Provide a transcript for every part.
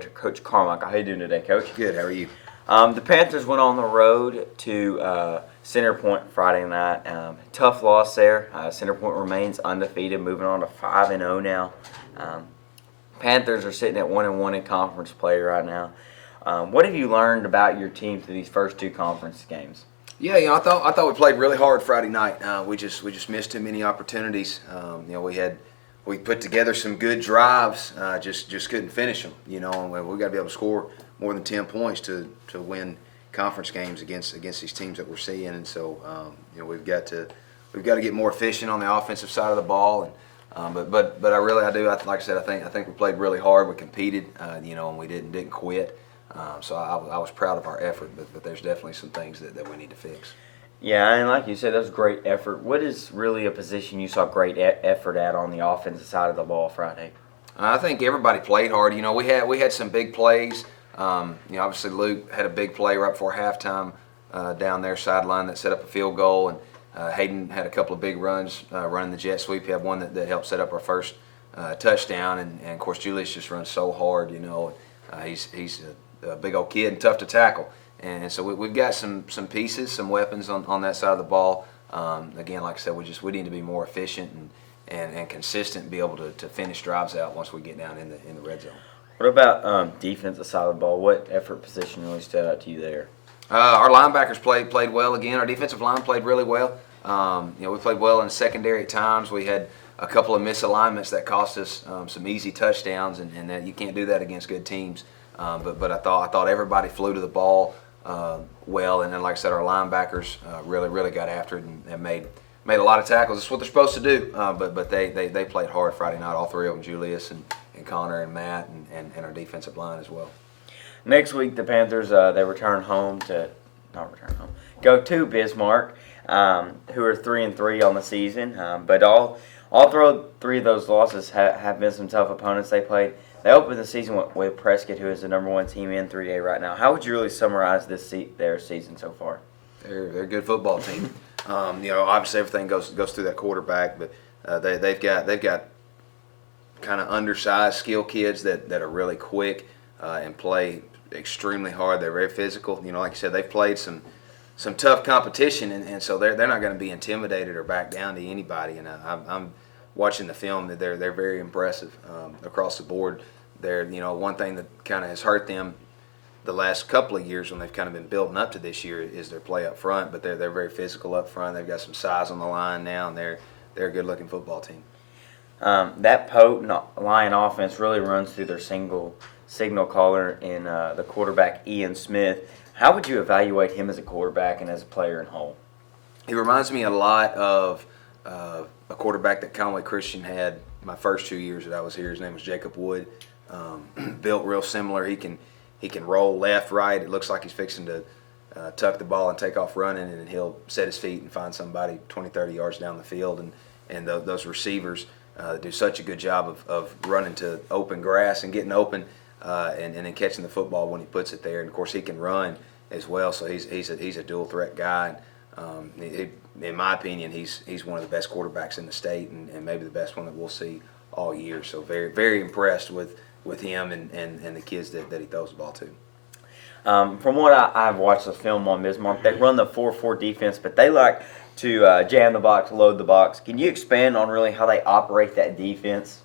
Director Coach Carmikle. How you doing today, Coach? Good. How are you? The Panthers went on the road to Center Point Friday night. Tough loss there. Center Point remains undefeated, moving on to 5-0 now. Panthers are sitting at 1-1 in conference play right now. What have you learned about your team through these first two conference games? Yeah, I thought we played really hard Friday night. We just missed too many opportunities. We put together some good drives, just couldn't finish them. And we got to be able to score more than 10 points to win conference games against these teams that we're seeing. And so we've got to get more efficient on the offensive side of the ball. And but I do. Like I said, I think we played really hard. We competed, and we didn't quit. So I was proud of our effort, but there's definitely some things that we need to fix. Yeah, and like you said, that was great effort. What is really a position you saw great effort at on the offensive side of the ball Friday? I think everybody played hard. We had some big plays. Obviously Luke had a big play right before halftime down their sideline that set up a field goal, and Hayden had a couple of big runs running the jet sweep. He had one that helped set up our first touchdown, and of course Julius just runs so hard. He's a big old kid and tough to tackle. And so we've got some pieces, some weapons on that side of the ball. Again, like I said, we need to be more efficient and consistent and be able to finish drives out once we get down in the red zone. What about defensive side of the ball? What effort position really stood out to you there? Our linebackers played well again. Our defensive line played really well. We played well in the secondary at times. We had a couple of misalignments that cost us some easy touchdowns, and that you can't do that against good teams. But I thought everybody flew to the ball well, and then like I said, our linebackers really got after it and made a lot of tackles. That's what they're supposed to do. But they played hard Friday night. All three of them: Julius and Connor and Matt and our defensive line as well. Next week, the Panthers they go to Bismarck, who are 3-3 on the season. But all three of those losses have been some tough opponents they played. They opened the season with Prescott, who is the #1 team in 3A right now. How would you really summarize their season so far? They're a good football team. Obviously everything goes through that quarterback, but they've got kind of undersized skill kids that are really quick and play extremely hard. They're very physical. Like I said, they've played some tough competition, and so they're not going to be intimidated or back down to anybody. And I'm watching the film, they're very impressive across the board. They're one thing that kind of has hurt them the last couple of years when they've kind of been building up to this year is their play up front. But they're very physical up front. They've got some size on the line now, and they're a good looking football team. That potent line offense really runs through their signal caller in the quarterback Ian Smith. How would you evaluate him as a quarterback and as a player in whole? He reminds me a lot of a quarterback that Conway Christian had my first 2 years that I was here. His name was Jacob Wood. Built real similar. He can roll left, right. It looks like he's fixing to tuck the ball and take off running, and he'll set his feet and find somebody 20, 30 yards down the field. And those receivers do such a good job of running to open grass and getting open and then catching the football when he puts it there. And, of course, he can run as well, so he's a dual threat guy. In my opinion, he's one of the best quarterbacks in the state and maybe the best one that we'll see all year. So very, very impressed with him and the kids that he throws the ball to. From what I've watched the film on Bismarck, they run the 4-4 defense, but they like to jam the box, load the box. Can you expand on really how they operate that defense?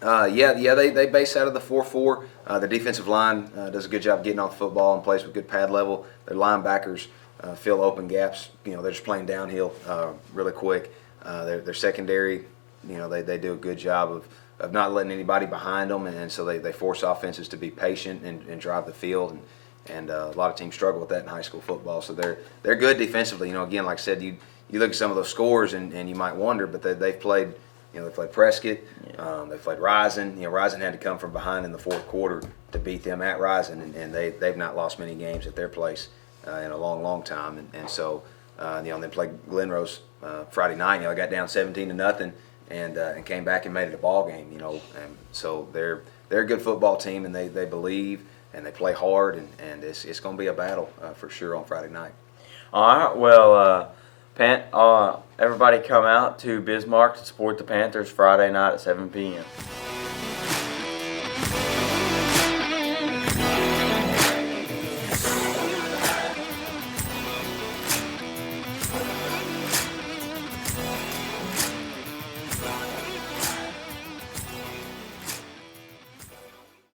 They base out of the 4-4. The defensive line does a good job getting off the football and plays with good pad level. Their linebackers fill open gaps. They're just playing downhill really quick. Their secondary, they do a good job of not letting anybody behind them, and so they force offenses to be patient and drive the field. And a lot of teams struggle with that in high school football. So they're good defensively. Again, like I said, you look at some of those scores and you might wonder, but they've played. They played Prescott. They played Rising. Rising had to come from behind in the fourth quarter to beat them at Rising, and they've not lost many games at their place in a long time. And so they played Glenrose Friday night. Got down 17-0 and came back and made it a ball game. And so they're a good football team, and they believe and they play hard, and it's going to be a battle for sure on Friday night. All right. Well. Everybody come out to Bismarck to support the Panthers Friday night at 7 p.m.